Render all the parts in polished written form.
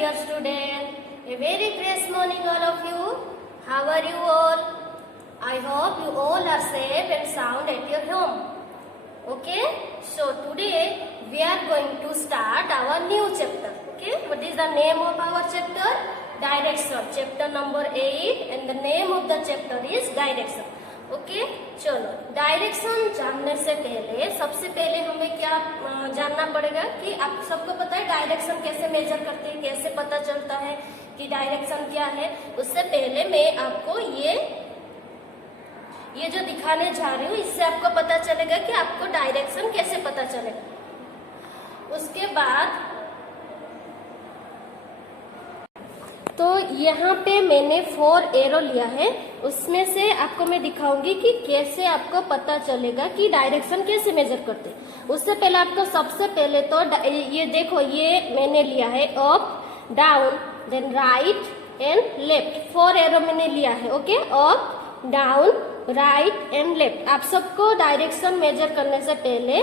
dear student. A very fresh morning all of you. How are you all? I hope you all are safe and sound at your home. Okay? So today we are going to start our new chapter. Okay? What is the name of our chapter? Direction. Chapter number 8 and the name of the chapter is Direction. Okay चलो direction जानने से पहले सबसे पहले हमें क्या जानना पड़ेगा कि आप सबको पता है डायरेक्शन कैसे मेजर करते हैं, कैसे पता चलता है कि डायरेक्शन क्या है। उससे पहले मैं आपको ये जो दिखाने जा रही हूँ इससे आपको पता चलेगा कि आपको डायरेक्शन कैसे पता चलेगा। उसके बाद तो यहाँ पे मैंने 4 एरो लिया है, उसमें से आपको मैं दिखाऊंगी कि कैसे आपको पता चलेगा कि डायरेक्शन कैसे मेजर करते हैं। उससे पहले आपको सबसे पहले तो ये देखो, ये मैंने लिया है up down then right and left. 4 arrow मैंने लिया है। Okay, up down right and left. आप सबको डायरेक्शन मेजर करने से पहले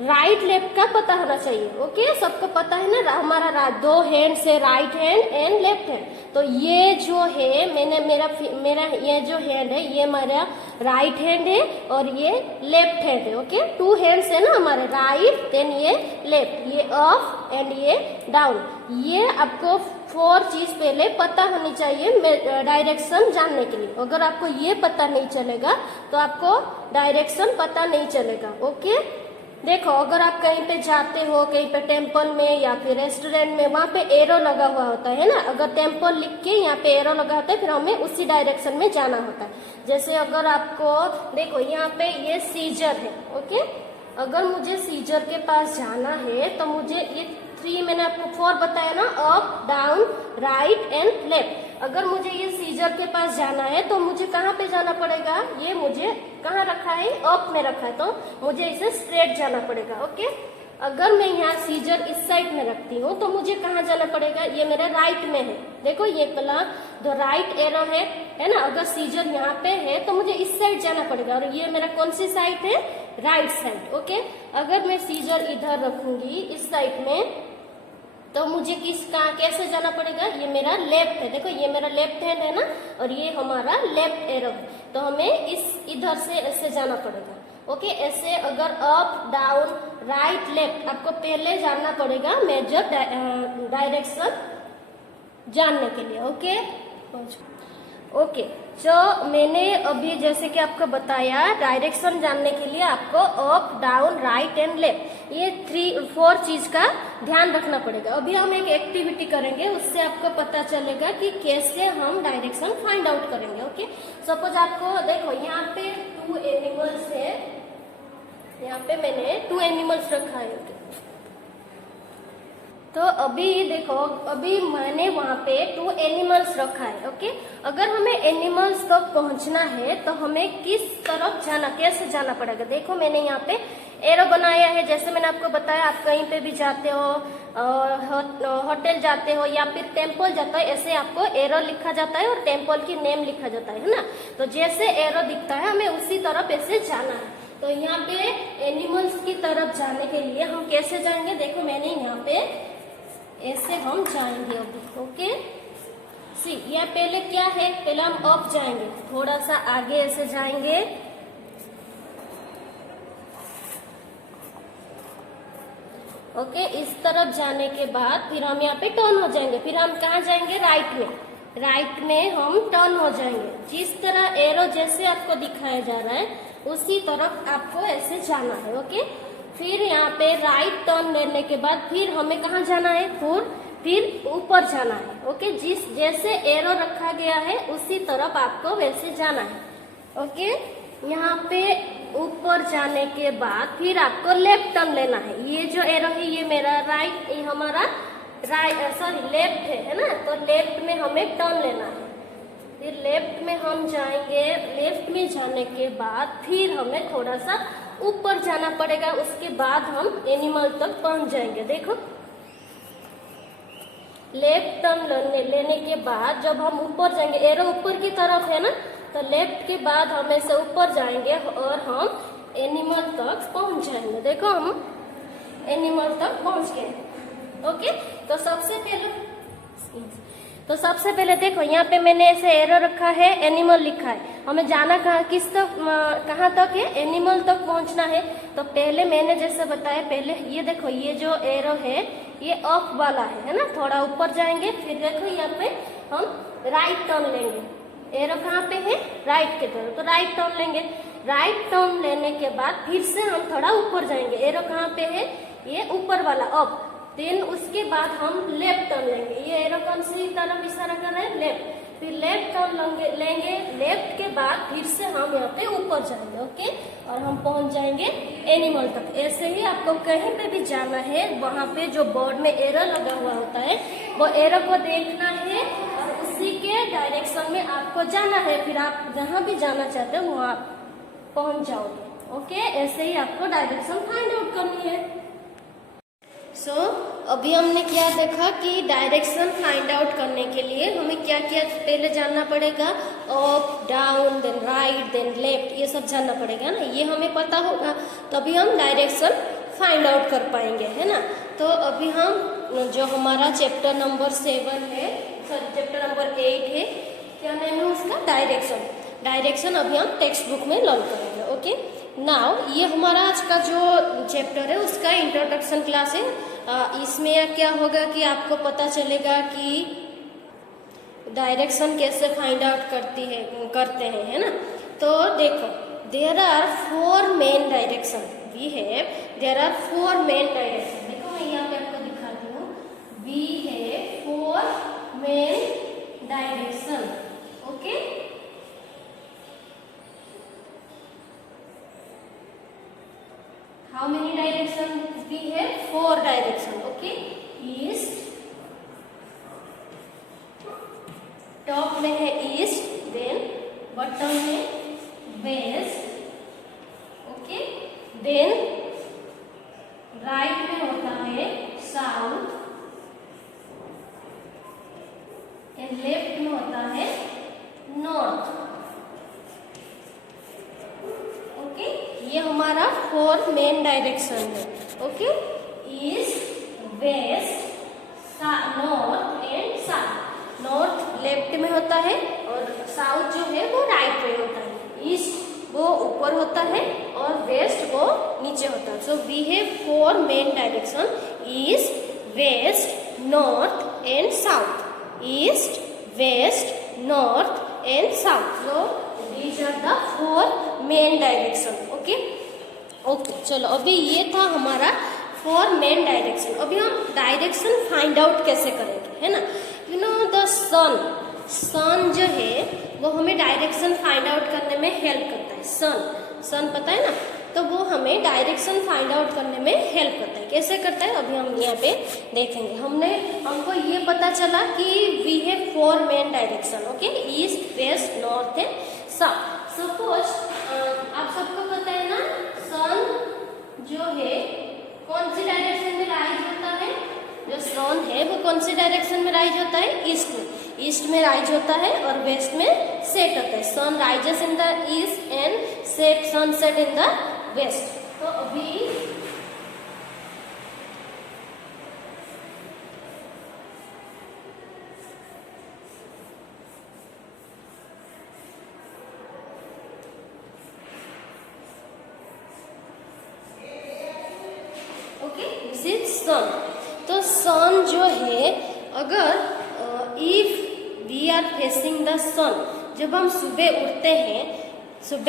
राइट लेफ्ट का पता होना चाहिए। ओके, सबको पता है ना, हमारा 2 हैंड से right hand and left hand. तो ये जो है मेरा ये जो हैंड है ये मेरा राइट हैंड है और ये लेफ्ट हैंड है। ओके, 2 हैंड्स है ना हमारे, राइट देन ये लेफ्ट, ये अप एंड ये डाउन। ये आपको 4 चीज पहले पता होनी चाहिए डायरेक्शन जानने के लिए। अगर आपको ये पता नहीं चलेगा तो आपको डायरेक्शन पता नहीं चलेगा। ओके, देखो अगर आप कहीं पे जाते हो, कहीं पे टेम्पल में या फिर रेस्टोरेंट में, वहाँ पे एरो लगा हुआ होता है ना। अगर टेम्पल लिख के यहाँ पे एरो लगा होता है फिर हमें उसी डायरेक्शन में जाना होता है। जैसे अगर आपको देखो यहाँ पे ये सीजर है। ओके, अगर मुझे सीजर के पास जाना है तो मुझे ये 3 मैंने आपको 4 बताया ना, up down right and left. अगर मुझे ये सीजर के पास जाना है तो मुझे कहाँ पे जाना पड़ेगा, ये मुझे कहाँ रखा है, अप में रखा है, तो मुझे इसे स्ट्रेट जाना पड़ेगा। ओके, अगर मैं यहाँ सीजर इस साइड में रखती हूँ तो मुझे कहाँ जाना पड़ेगा, ये मेरा राइट में है। देखो ये कला जो राइट एरो है ना, अगर सीजर यहाँ पे है तो मुझे इस साइड जाना पड़ेगा और ये मेरा कौन सी साइड है, राइट साइड। ओके, अगर मैं सीजर इधर रखूंगी इस साइड में तो मुझे कैसे जाना पड़ेगा, ये मेरा लेफ्ट है। देखो ये मेरा लेफ्ट हैंड है ना और ये हमारा लेफ्ट एरो है, तो हमें इधर से ऐसे जाना पड़ेगा। ओके, ऐसे अगर अप डाउन राइट लेफ्ट आपको पहले जानना पड़ेगा मेजर डायरेक्शन जानने के लिए। ओके, जो मैंने अभी जैसे कि आपको बताया डायरेक्शन जानने के लिए आपको up down right and left ये 4 चीज का ध्यान रखना पड़ेगा। अभी हम एक एक्टिविटी करेंगे, उससे आपको पता चलेगा कि कैसे हम डायरेक्शन फाइंड आउट करेंगे। ओके, सपोज आपको देखो यहाँ पे 2 एनिमल्स है, यहाँ पे मैंने 2 एनिमल्स रखा है। तो अभी देखो, अभी मैंने वहाँ पे 2 एनिमल्स रखा है। ओके, अगर हमें एनिमल्स तक पहुँचना है तो हमें किस तरफ जाना, कैसे जाना पड़ेगा। देखो मैंने यहाँ पे एरो बनाया है, जैसे मैंने आपको बताया आप कहीं पे भी जाते हो, होटल जाते हो या फिर टेम्पल जाता है, ऐसे आपको एरो लिखा जाता है और टेम्पल की नेम लिखा जाता है ना। तो जैसे एरो दिखता है हमें उसी तरफ ऐसे जाना है। तो यहाँ पे एनिमल्स की तरफ जाने के लिए हम कैसे जाएंगे, देखो मैंने यहाँ पे ऐसे हम जाएंगे अभी। ओके, सी यह पहले क्या है, पहले हम अप जाएंगे, थोड़ा सा आगे ऐसे जाएंगे। ओके, इस तरफ जाने के बाद फिर हम यहाँ पे टर्न हो जाएंगे। फिर हम कहाँ जाएंगे, राइट में हम टर्न हो जाएंगे। जिस तरह एरो जैसे आपको दिखाया जा रहा है उसी तरफ आपको ऐसे जाना है। ओके, फिर यहाँ पे राइट टर्न लेने के बाद फिर हमें कहाँ जाना है, फिर ऊपर जाना है। ओके, जैसे एरो रखा गया है उसी तरफ आपको वैसे जाना है। ओके, यहाँ पे ऊपर जाने के बाद फिर आपको लेफ्ट टर्न लेना है। ये जो एरो है ये मेरा राइट, ये हमारा लेफ्ट है ना, तो लेफ्ट में हमें टर्न लेना है। फिर लेफ्ट में हम जाएंगे, लेफ्ट में जाने के बाद फिर हमें थोड़ा सा ऊपर जाना पड़ेगा, उसके बाद हम एनिमल तक पहुंच जाएंगे। देखो लेफ्ट टर्न लेने के बाद जब हम ऊपर जाएंगे, एरो ऊपर की तरफ है ना, तो लेफ्ट के बाद हम ऐसे ऊपर जाएंगे और हम एनिमल तक पहुंच जाएंगे। देखो हम एनिमल तक पहुंच गए। ओके, तो सबसे पहले तो सबसे पहले देखो यहाँ पे मैंने ऐसे एरो रखा है, एनिमल लिखा है। हमें जाना कहाँ किस तक, कहाँ तक है, एनिमल तक पहुँचना है। तो पहले मैंने जैसे बताया, पहले ये देखो ये जो एरो है ये अप वाला है ना, थोड़ा ऊपर जाएंगे। फिर देखो यहाँ पे हम राइट टर्न लेंगे। एरो कहाँ पे है, राइट की तरफ, तो राइट टर्न लेंगे। राइट टर्न लेने के बाद फिर से हम थोड़ा ऊपर जाएंगे। एरो कहाँ पे है, ये ऊपर वाला अप। देन उसके बाद हम लेफ्ट टर्न लेंगे। ये एरो कौन सी तरफ इशारा कर रहे हैं, लेफ्ट। फिर लेफ्ट टर्न लेंगे। लेफ्ट के बाद फिर से हम यहाँ पे ऊपर जाएंगे, ओके, और हम पहुंच जाएंगे एनिमल तक। ऐसे ही आपको कहीं पे भी जाना है, वहां पे जो बोर्ड में एरो लगा हुआ होता है वो एरो को देखना है और उसी के डायरेक्शन में आपको जाना है। फिर आप जहाँ भी जाना चाहते हो वहां पहुंच जाओगे, ओके। ऐसे ही आपको डायरेक्शन फाइंड आउट करनी है। सो अभी हमने क्या देखा कि डायरेक्शन फाइंड आउट करने के लिए हमें क्या क्या पहले जानना पड़ेगा, up, down, then right, then left, ये सब जानना पड़ेगा ना। ये हमें पता होगा तभी हम डायरेक्शन फाइंड आउट कर पाएंगे, है ना। तो अभी हम जो हमारा चैप्टर नंबर 7 है, सॉरी चैप्टर नंबर 8 है, क्या नाम है उसका, डायरेक्शन अभी हम टेक्स्ट बुक में लर्न करेंगे, ओके। नाउ ये हमारा आज का जो चैप्टर है उसका इंट्रोडक्शन क्लास है। इसमें क्या होगा कि आपको पता चलेगा कि डायरेक्शन कैसे फाइंड आउट करते हैं, है ना। तो देखो, there are 4 main direction we have, there are 4 main direction. देखो मैं यहाँ पे आपको दिखाती हूँ, we have 4 main direction, okay. How many direction we have? 4 direction, okay. East, top में है ईस्ट, देन बॉटम में वेस्ट, ओके। देन राइट में होता है साउथ, एंड लेफ्ट में होता है नॉर्थ, ओके। ये हमारा 4 मेन डायरेक्शन है, okay. East, west, north and south. North left में होता है और साउथ जो है वो राइट में होता है। ईस्ट वो ऊपर होता है और वेस्ट वो नीचे होता है। So we have 4 main direction, east, west, north and south. East, west, north and south. So these are the 4 main direction, okay. चलो अभी ये था हमारा 4 मेन डायरेक्शन। अभी हम डायरेक्शन फाइंड आउट कैसे करेंगे, है ना। यू नो द सन जो है वो हमें डायरेक्शन फाइंड आउट करने में हेल्प करता है। सन पता है ना, तो वो हमें डायरेक्शन फाइंड आउट करने में हेल्प करता है। कैसे करता है अभी हम यहाँ पे देखेंगे। हमको ये पता चला कि we have 4 main direction, okay, east, west, north and south. Suppose आप सबको पता है ना, सन जो है कौन सी डायरेक्शन में राइज होता है, जो सन है वो कौन सी डायरेक्शन में राइज होता है, ईस्ट में राइज होता है और वेस्ट में सेट होता है। Sun rises in the east and sunset in the west. तो अभी दिस इज सन। तो सन जो है, अगर if we are facing the sun, जब हम सुबह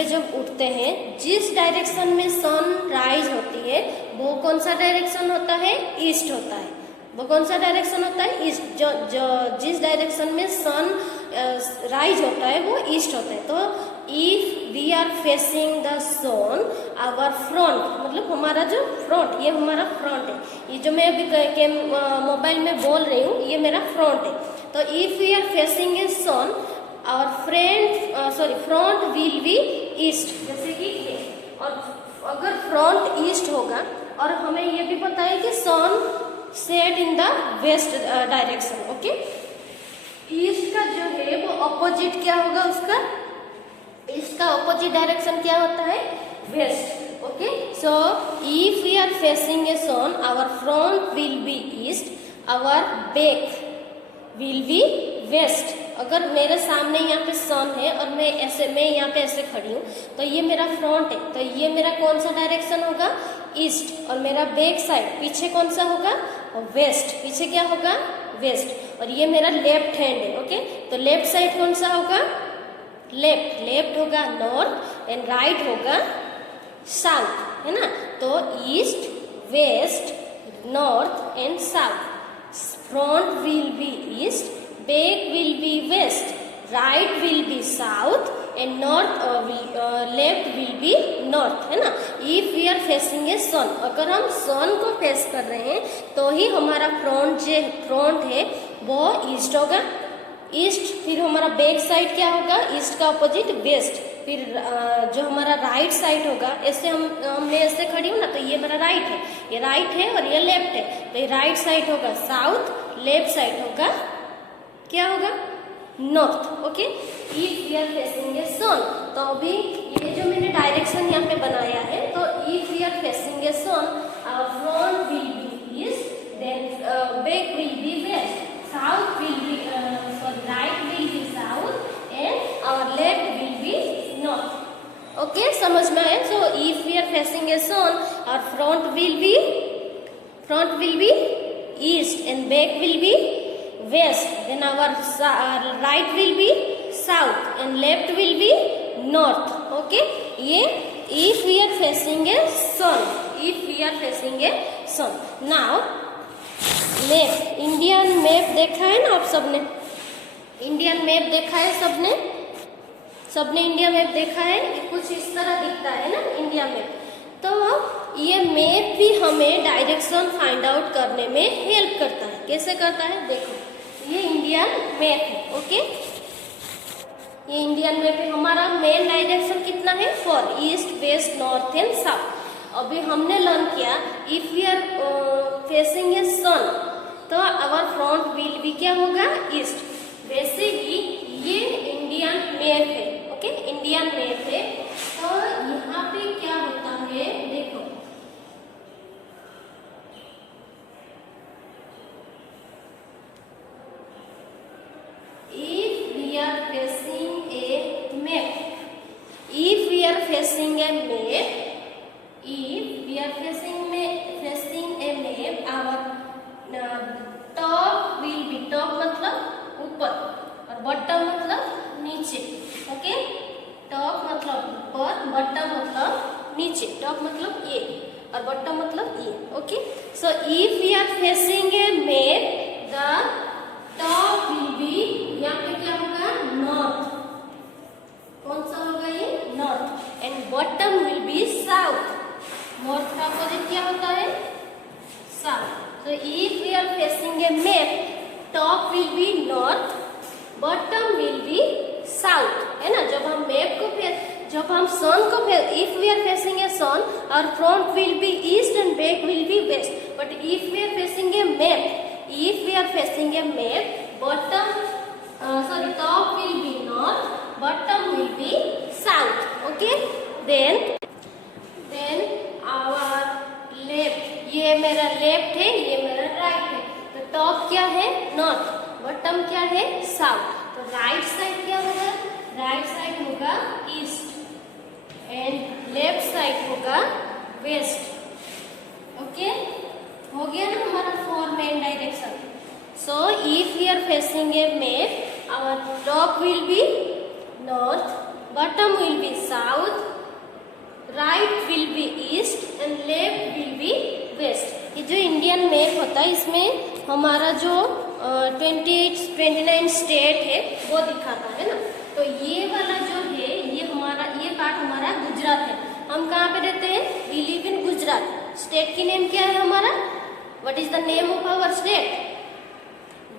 जब उठते हैं जिस डायरेक्शन में सन राइज होती है वो कौन सा डायरेक्शन होता है, ईस्ट होता है। वो कौन सा डायरेक्शन होता है, ईस्ट। जो जिस डायरेक्शन में सन राइज होता है वो ईस्ट होता है। तो if we are facing the sun, our front, मतलब हमारा जो फ्रंट, ये हमारा फ्रंट है। ये जो मैं अभी मोबाइल में बोल रही हूँ ये मेरा फ्रंट है। तो if we are facing a sun, our front will be east, जैसे कि ये। और अगर फ्रंट ईस्ट होगा और हमें ये भी पता है कि sun set in the west direction, okay. East का जो है वो अपोजिट क्या होगा उसका, ईस्ट का अपोजिट डायरेक्शन क्या होता है, west, okay. So if we are facing a sun, our front will be east, our back will be west. अगर मेरे सामने यहाँ पे सन है और मैं यहाँ पे ऐसे खड़ी हूँ, तो ये मेरा फ्रंट है, तो ये मेरा कौन सा डायरेक्शन होगा, ईस्ट। और मेरा बैक साइड पीछे कौन सा होगा, वेस्ट। पीछे क्या होगा, वेस्ट। और ये मेरा लेफ्ट हैंड है, ओके। तो लेफ्ट साइड कौन सा होगा, लेफ्ट। लेफ्ट होगा नॉर्थ एंड राइट होगा साउथ, है ना। तो east, west, north and south. Front will be east, back will be west, right will be south and north left will be north, है ना। If we are facing a sun, अगर हम sun को face कर रहे हैं तो ही हमारा फ्रंट है वो ईस्ट होगा, ईस्ट। फिर हमारा बैक साइड क्या होगा, ईस्ट का अपोजिट वेस्ट। फिर जो हमारा राइट साइड होगा, ऐसे मैं ऐसे खड़ी हूँ ना, तो ये मेरा राइट है, ये राइट है और ये लेफ्ट है, तो ये राइट साइड होगा साउथ, लेफ्ट साइड होगा क्या होगा, north, okay. If we are facing a sun, तो अभी ये जो मैंने डायरेक्शन यहाँ पे बनाया है, तो if we are facing a sun, our front will be east, then back will be west, south will be right will be south and our left will be north, okay. समझ में आया। So if we are facing a sun, our front will be east and back will be west, then our right will be south and left will be north, okay। ये if we are facing a sun, now map, Indian map देखा है ना आप सबने, Indian map देखा है सबने India map देखा है, कुछ इस तरह दिखता है ना इंडिया मैप। तो ये मैप भी हमें डायरेक्शन फाइंड आउट करने में हेल्प करता है। कैसे करता है, देखो ये इंडियन मैप है, ओके। ये इंडियन मैप है, हमारा मेन डायरेक्शन कितना है, for east, west, north and south. अभी हमने लर्न किया if we are facing a sun, तो आवर फ्रंट विल भी क्या होगा, ईस्ट। वैसे ही ये इंडियन मैप है, ओके, इंडियन मैप है। तो यहाँ पे क्या होता है, देखो if we are facing a map, our top will be, top मतलब ऊपर और bottom मतलब नीचे, ओके। टॉप मतलब ऊपर, बॉटम मतलब नीचे, टॉप मतलब ये और बॉटम मतलब ये, okay. So if we are facing a map, the top will be, यहाँ पे क्या होगा, नॉर्थ, कौन सा होगा ये, north, and bottom will be south. North का अपोजिट क्या होता है, south. So if we are facing a map, top will be north, bottom will be south, है ना। जब हम मैप को जब हम सन को if we are facing a sun, our front will be east and back will be west. But if we are facing a map, bottom top will be north, bottom will be south, okay। then our left, ये मेरा left है, ये मेरा right है। तो top क्या है, north, bottom क्या है, साउथ। तो राइट साइड क्या होगा, राइट साइड होगा ईस्ट एंड लेफ्ट साइड होगा वेस्ट, ओके। हो गया ना हमारा four main direction. So if we are facing a map, our top will be north, bottom will be south, right will be east and left will be west। ये जो Indian map होता है, इसमें हमारा जो 29 स्टेट है वो दिखाता है ना। तो ये वाला जो है, ये पार्ट हमारा गुजरात है। हम कहाँ पे रहते हैं, we live in Gujarat. State की नेम क्या है हमारा, what is the name of our state,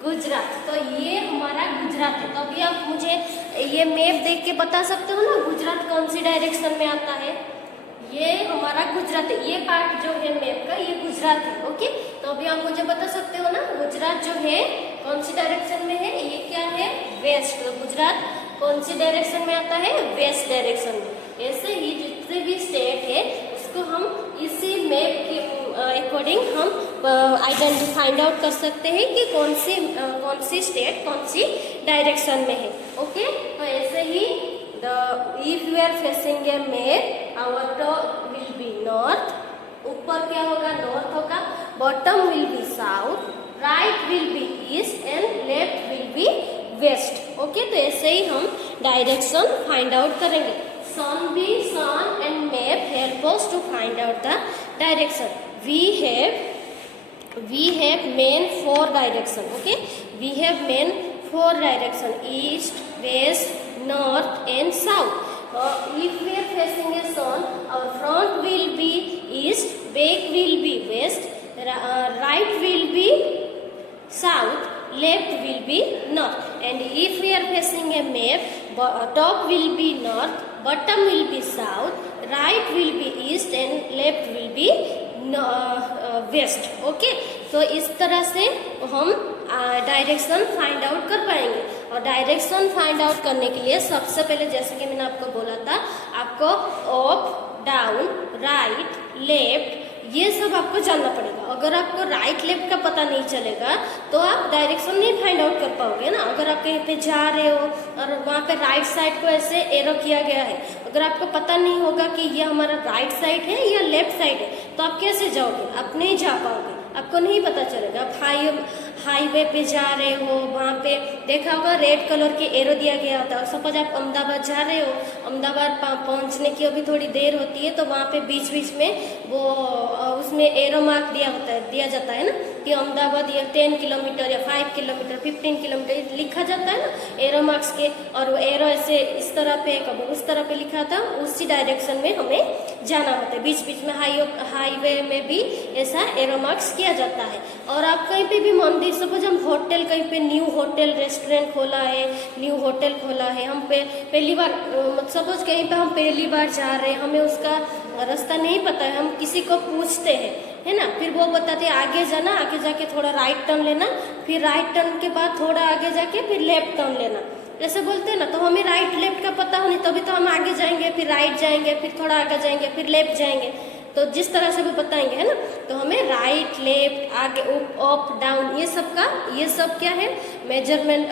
Gujarat. तो ये हमारा गुजरात है। तो अभी आप मुझे ये मैप देख के बता सकते हो ना, गुजरात कौन सी डायरेक्शन में आता है, ये हमारा गुजरात है। ये पार्ट जो है मैप का, ये गुजरात है, ओके। तो अभी आप मुझे बता सकते हो ना, गुजरात जो है कौन सी डायरेक्शन में है, ये क्या है, वेस्ट। तो गुजरात कौन सी डायरेक्शन में आता है, वेस्ट डायरेक्शन में। ऐसे ही जितने भी स्टेट है उसको हम इसी मैप के अकॉर्डिंग हम फाइंड आउट कर सकते हैं कि कौन कौन सी स्टेट कौन सी डायरेक्शन में है। ओके, तो ऐसे ही if you are facing a map, our top will be north, ऊपर क्या होगा, नॉर्थ होगा, bottom will be south, right will be east and left will be west. Okay, तो ऐसे ही हम डायरेक्शन फाइंड आउट करेंगे। Sun and map help us to find out the direction. we have main 4 direction. Okay, we have main 4 direction: east, west, north and south. If we are facing a sun, our front will be east, back will be west, right will be south, left will be north. And if we are facing a map, top will be north, bottom will be south, right will be east and left will be west. Okay, तो इस तरह से हम direction find out कर पाएंगे। और direction find out करने के लिए सबसे पहले, जैसे कि मैंने आपको बोला था, आपको अप, डाउन, राइट, लेफ्ट, ये सब आपको जानना पड़ेगा। अगर आपको राइट लेफ्ट का पता नहीं चलेगा तो आप डायरेक्शन नहीं फाइंड आउट कर पाओगे ना। अगर आप कहीं पे जा रहे हो और वहाँ पे राइट साइड को ऐसे एरो किया गया है, अगर आपको पता नहीं होगा कि ये हमारा राइट साइड है या लेफ्ट साइड है, तो आप कैसे जाओगे? आप नहीं जा पाओगे, आपको नहीं पता चलेगा। आप हाईवे पे जा रहे हो, वहाँ पे देखा होगा रेड कलर के एरो दिया गया होता है। सपोज आप अहमदाबाद जा रहे हो, अहमदाबाद पहुँचने की अभी थोड़ी देर होती है, तो वहाँ पे बीच बीच में वो उसमें एरो मार्क दिया जाता है ना, कि अहमदाबाद ये 10 किलोमीटर या 5 किलोमीटर 15 किलोमीटर लिखा जाता है ना एरो मार्क्स के। और वो एरो ऐसे इस तरह पे कभी उस तरह पे लिखा था, उसी डायरेक्शन में हमें जाना होता है। बीच बीच में हाईवे में भी ऐसा एरो मार्क्स किया जाता है। और आप कहीं पे भी मंदिर, सपोज हम होटल, कहीं पे न्यू होटल रेस्टोरेंट खोला है, न्यू होटल खोला है, हम पहली बार, सपोज कहीं पे हम पहली बार जा रहे हैं, हमें उसका रास्ता नहीं पता है, हम किसी को पूछते हैं, है ना, फिर वो बताते हैं आगे जाना, आगे जाके थोड़ा राइट टर्न लेना, फिर राइट टर्न के बाद थोड़ा आगे जाके फिर लेफ्ट टर्न लेना, जैसे बोलते हैं ना। तो हमें राइट लेफ्ट का पता होनी, तभी तो हम आगे जाएंगे, फिर राइट जाएंगे, फिर थोड़ा आगे जाएंगे, फिर लेफ्ट जाएंगे। तो जिस तरह से वो बताएंगे, है ना, तो हमें राइट लेफ्ट आगे अप डाउन ये सब क्या है, मेजरमेंट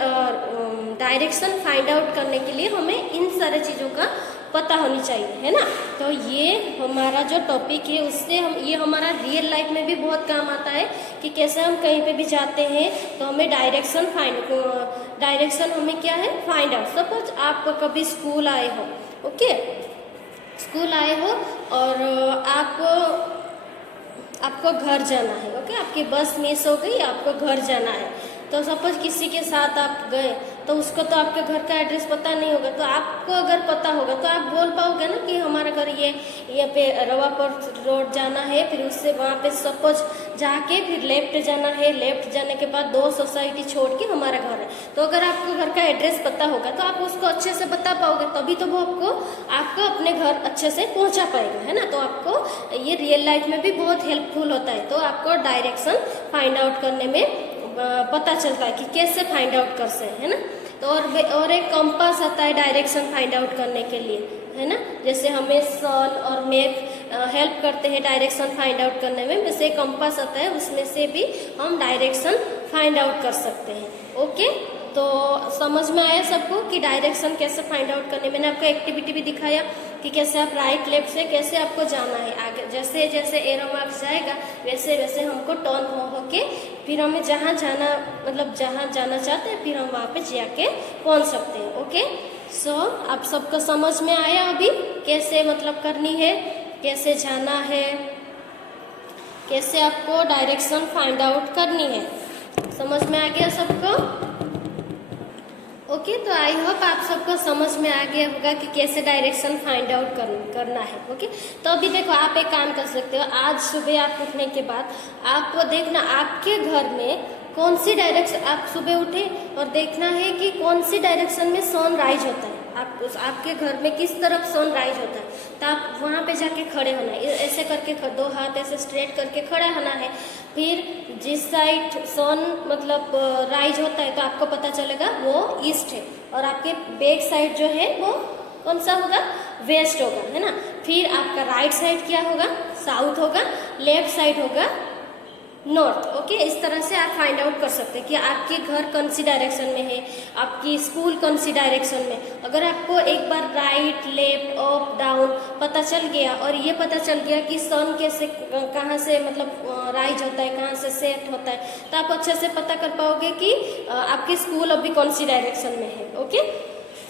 डायरेक्शन फाइंड आउट करने के लिए हमें इन सारे चीज़ों का पता होनी चाहिए, है ना। तो ये हमारा जो टॉपिक है, उससे ये हमारा रियल लाइफ में भी बहुत काम आता है कि कैसे हम कहीं पे भी जाते हैं तो हमें डायरेक्शन हमें क्या है, फाइंड आउट। सपोज आप कभी स्कूल आए हो, ओके, स्कूल आए हो और आपको घर जाना है, ओके, आपकी बस मिस हो गई, आपको घर जाना है। तो सपोज किसी के साथ आप गए, तो उसको तो आपके घर का एड्रेस पता नहीं होगा, तो आपको अगर पता होगा तो आप बोल पाओगे ना कि हमारा घर ये पे रवापुर रोड जाना है, फिर उससे वहाँ पे सपोज जाके फिर लेफ्ट जाना है, लेफ्ट जाने के बाद 2 सोसाइटी छोड़ के हमारा घर है। तो अगर आपको घर का एड्रेस पता होगा तो आप उसको अच्छे से बता पाओगे, तभी तो वो आपको अपने घर अच्छे से पहुँचा पाएगा, है ना। तो आपको ये रियल लाइफ में भी बहुत हेल्पफुल होता है। तो आपको डायरेक्शन फाइंड आउट करने में पता चलता है कि कैसे फाइंड आउट कर से, है ना। तो और एक कंपास आता है डायरेक्शन फाइंड आउट करने के लिए, है ना। जैसे हमें सन और मैप हेल्प करते हैं डायरेक्शन फाइंड आउट करने में, वैसे कंपास आता है, उसमें से भी हम डायरेक्शन फाइंड आउट कर सकते हैं। ओके, तो समझ में आया सबको कि डायरेक्शन कैसे फाइंड आउट करने। मैंने आपको एक्टिविटी भी दिखाया कि कैसे आप राइट लेफ्ट से कैसे आपको जाना है आगे, जैसे जैसे एरो मार्क्स जाएगा वैसे वैसे हमको टर्न होके फिर हमें जहाँ जाना, मतलब जहाँ जाना चाहते हैं, फिर हम वहाँ पे जाके पहुँच सकते हैं। ओके, सो आप सबको समझ में आया अभी कैसे मतलब करनी है, कैसे जाना है, कैसे आपको डायरेक्शन फाइंड आउट करनी है। समझ में आ गया सबको? ओके, तो आई होप आप सबको समझ में आ गया होगा कि कैसे डायरेक्शन फाइंड आउट करना है। ओके, तो अभी देखो, आप एक काम कर सकते हो। आज सुबह आप उठने के बाद आपको देखना आपके घर में कौन सी डायरेक्शन, आप सुबह उठे और देखना है कि कौन सी डायरेक्शन में सनराइज होता है, आपके घर में किस तरफ सनराइज होता है। तो आप वहाँ पे जाके खड़े होना है, ऐसे करके 2 हाथ ऐसे स्ट्रेट करके खड़ा होना है। फिर जिस साइड सन मतलब राइज होता है तो आपको पता चलेगा वो ईस्ट है, और आपके बैक साइड जो है वो कौन सा होगा, वेस्ट होगा, है ना। फिर आपका राइट साइड क्या होगा, साउथ होगा, लेफ्ट साइड होगा नॉर्थ। ओके, इस तरह से आप फाइंड आउट कर सकते हैं कि आपके घर कौन सी डायरेक्शन में है, आपकी स्कूल कौन सी डायरेक्शन में। अगर आपको एक बार राइट, लेफ्ट, अप, डाउन पता चल गया और ये पता चल गया कि सन कैसे कहाँ से मतलब राइज होता है, कहाँ से सेट होता है, तो आप अच्छे से पता कर पाओगे कि आपकी स्कूल अभी कौन सी डायरेक्शन में है। ओके,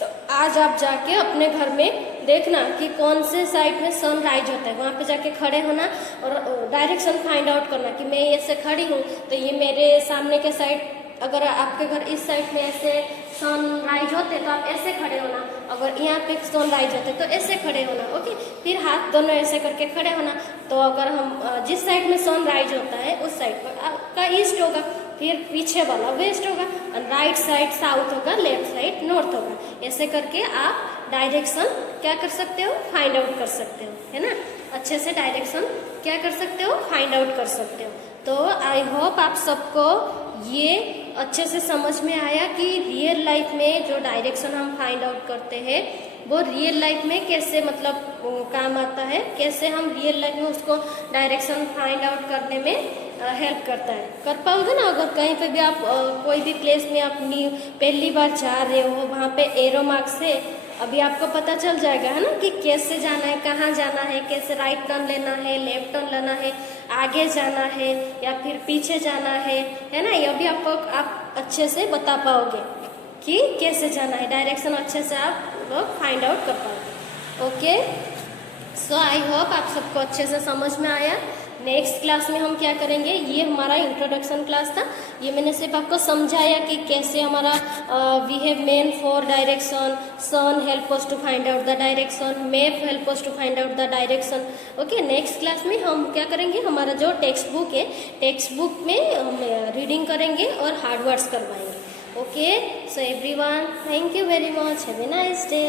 तो आज आप जाके अपने घर में देखना कि कौन से साइड में सन राइज होता है, वहाँ पे जाके खड़े होना और डायरेक्शन फाइंड आउट करना कि मैं ऐसे खड़ी हूँ तो ये मेरे सामने के साइड, अगर आपके घर इस साइड में ऐसे सन राइज होते तो आप ऐसे खड़े होना, अगर यहाँ पे सन राइज होते तो ऐसे खड़े होना। ओके, फिर हाथ दोनों ऐसे करके खड़े होना। तो अगर हम जिस साइड में सन राइज होता है उस साइड पर आपका ईस्ट होगा, फिर पीछे वाला वेस्ट होगा, और राइट साइड साउथ होगा, लेफ्ट साइड नॉर्थ होगा। ऐसे करके आप डायरेक्शन क्या कर सकते हो, फाइंड आउट कर सकते हो, है ना। अच्छे से डायरेक्शन क्या कर सकते हो, फाइंड आउट कर सकते हो। तो आई होप आप सबको ये अच्छे से समझ में आया कि रियल लाइफ में जो डायरेक्शन हम फाइंड आउट करते हैं वो रियल लाइफ में कैसे मतलब काम आता है, कैसे हम रियल लाइफ में उसको डायरेक्शन फाइंड आउट करने में हेल्प करता है। कर पाओगे ना। अगर कहीं पे भी आप कोई भी प्लेस में अपनी पहली बार जा रहे हो, वहाँ पे एरो मार्क से अभी आपको पता चल जाएगा, है ना, कि कैसे जाना है, कहाँ जाना है, कैसे राइट टर्न लेना है, लेफ्ट टर्न लेना है, आगे जाना है या फिर पीछे जाना है ना। ये भी आपको आप अच्छे से बता पाओगे कि कैसे जाना है, डायरेक्शन अच्छे से आप लोग फाइंड आउट कर पाओगे। ओके, सो आई होप आप सबको अच्छे से समझ में आया। नेक्स्ट क्लास में हम क्या करेंगे, ये हमारा इंट्रोडक्शन क्लास था। ये मैंने सिर्फ आपको समझाया कि कैसे हमारा we have main four direction, sun help us to find out the direction, map help us to find out the direction. Okay, next class में हम क्या करेंगे, हमारा जो टेक्स्ट बुक है, टेक्स्ट बुक में हम रीडिंग करेंगे और हार्ड वर्ड्स करवाएंगे। Okay, so everyone, thank you very much, have a nice day.